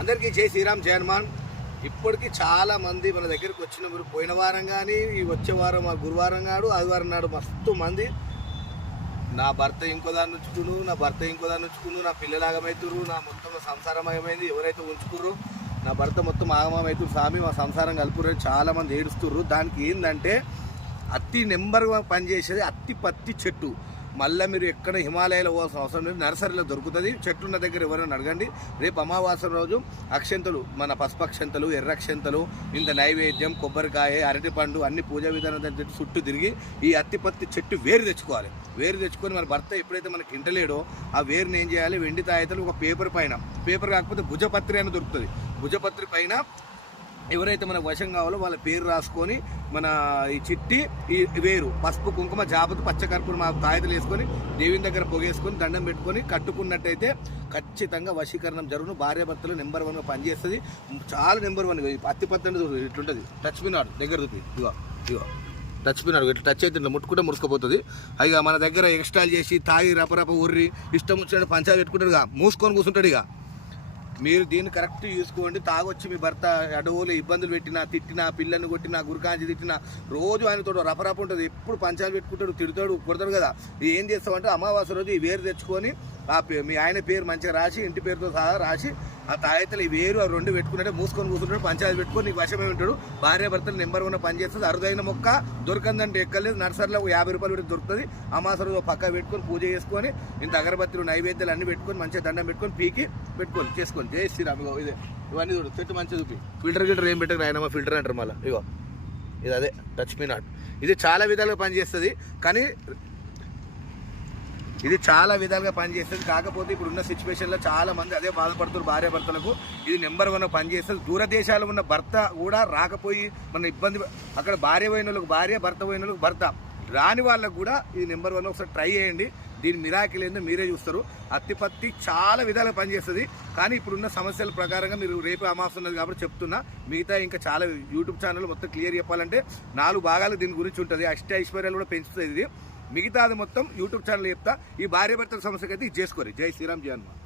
అందరికీ జై శ్రీరామ్, జై హనుమాన్. ఇప్పటికీ చాలా మంది మన దగ్గరికి వచ్చిన మీరు పోయిన వారం కానీ ఈ వచ్చే వారం ఆ గురువారం నాడు ఆదివారం నాడు మస్తు మంది నా భర్త ఇంకో దాన్ని ఉంచుకును, నా పిల్లలు ఆగమవుతురు, నా మొత్తం సంసారం ఆగమైంది, ఎవరైతే ఉంచుకుర్రు నా భర్త మొత్తం ఆగమవుతురు స్వామి, మా సంసారం కలుపురు చాలా మంది ఏడుస్తుర్రు. దానికి ఏంటంటే అతి నెంబర్ పనిచేసేది అత్తి పత్తి చెట్టు. మళ్ళీ మీరు ఎక్కడ హిమాలయాలో పోవాల్సిన అవసరం లేదు, నర్సరీలో దొరుకుతుంది. చెట్లున్న దగ్గర ఎవరైనా అడగండి. రేపు అమావాస్య రోజు అక్షంతలు, మన పసుపక్షంతలు, ఎర్రక్షంతలు, ఇంత నైవేద్యం, కొబ్బరికాయ, అరటిపండు అన్ని పూజా విధానం చుట్టూ తిరిగి ఈ అత్తిపత్తి చెట్టు వేరు తెచ్చుకోవాలి. వేరు తెచ్చుకొని మన భర్త ఎప్పుడైతే మనకి ఇంటలేడో ఆ వేరుని ఏం చేయాలి, వెండి తాయితలు ఒక పేపర్ పైన, పేపర్ కాకపోతే భుజపత్రి అని దొరుకుతుంది, భుజపత్రి పైన ఎవరైతే మనకు వశం కావాలో వాళ్ళ పేరు రాసుకొని మన ఈ చిట్టి, ఈ వేరు, పసుపు, కుంకుమ, జాబతు, పచ్చకర్పూరం మా తాయితలు వేసుకొని దేవుని దగ్గర పొగేసుకొని దండం పెట్టుకొని కట్టుకున్నట్టయితే ఖచ్చితంగా వశీకరణం జరుగును. భార్యాభర్తలు నెంబర్ 1గా పనిచేస్తుంది. చాలా నెంబర్ 1. అత్తిపత్తి అంటే ఇట్లుంటుంది, టచ్ మీ నాడు దగ్గర చూపి, ఇగో టచ్ మీ నాడు, ఇట్లా టచ్ అయితే ఇట్లా ముట్టుకుంటే మురుసుకుపోతుంది. ఇక మన దగ్గర ఎక్స్ట్రాల్ చేసి తాగి రపరప ఉర్రి ఇష్టం వచ్చినట్టు పంచాయతీ పెట్టుకుంటాడు, మూసుకొని కూర్చుంటాడు. ఇక మీరు దీన్ని కరెక్ట్ చూసుకోండి. తాగొచ్చి మీ భర్త అడవులు ఇబ్బందులు పెట్టినా, తిట్టినా, పిల్లల్ని కొట్టినా, గురికాంచి తిట్టినా, రోజు ఆయనతో రపరప ఉంటుంది, ఎప్పుడు పంచాలు పెట్టుకుంటాడు, తిడతాడు, కొడతాడు కదా. ఏం చేస్తామంటే అమావాస్య రోజు ఈ వేరు తెచ్చుకొని మీ ఆయన పేరు మంచిగా రాసి, ఇంటి పేరుతో సహా రాసి, ఆ తాయతలు ఈ వేరు ఆ రెండు పెట్టుకున్నట్టే మూసుకొని కూర్చుంటాడు, పంచాయతీ పెట్టుకొని నీకు వశమే ఉంటాడు. భార్య భర్తలు నెంబర్ 1 పనిచేస్తుంది. అరుదైన మొక్క దొరకందంటే ఎక్కలేదు, నర్సరీలో 50 రూపాయలు పెట్టి దొరుకుతుంది. అమావాస్య రోజు పక్క పెట్టుకొని పూజ చేసుకొని ఇంత అగరబత్తులు, నైవేద్యాలు అన్ని పెట్టుకొని మంచిగా దండం పెట్టుకొని పీకి పెట్టుకొని చేసుకోండి. జై శ్రీరామ్. ఇదే ఇవన్నీ చూడు, చెట్టు మంచిగా చూపి. ఫిల్టర్ ఏం పెట్టారు ఆయన, ఫిల్టర్ అంటారు మళ్ళీ. ఇగో ఇది అదే టచ్ మీ నాట్. ఇది చాలా విధాలుగా పనిచేస్తుంది, కానీ ఇది చాలా విధాలుగా పనిచేస్తుంది. కాకపోతే ఇప్పుడు ఉన్న సిచ్యువేషన్లో చాలా మంది అదే బాధపడుతున్నారు. భార్య భర్తలకు ఇది నెంబర్ 1 పనిచేస్తుంది. దూరదేశాలు ఉన్న భర్త కూడా రాకపోయి మన ఇబ్బంది, అక్కడ భార్య పోయిన వాళ్ళకి భార్య, భర్త పోయిన వాళ్ళకి భర్త, రాని వాళ్ళకు కూడా ఇది నెంబర్ 1 ఒకసారి ట్రై చేయండి. దీని మిరాకిల్ ఏందో మీరే చూస్తారు. అత్తిపత్తి చాలా విధాలుగా పనిచేస్తుంది. కానీ ఇప్పుడున్న సమస్యల ప్రకారంగా మీరు రేపు అమావాస్య ఉన్నది కాబట్టి చెప్తున్నా. మిగతా ఇంకా చాలా యూట్యూబ్ ఛానల్ మొత్తం క్లియర్ చెప్పాలంటే 4 భాగాలు దీని గురించి ఉంటుంది. ఐశ్వర్యాలు కూడా పెంచుతుంది ఇది. మిగతాది మొత్తం యూట్యూబ్ ఛానల్ చెప్తా. ఈ భార్య భర్తల సమస్యకైతే ఇది చేసుకోరు. జై శ్రీరామ్, జై హనుమాన్.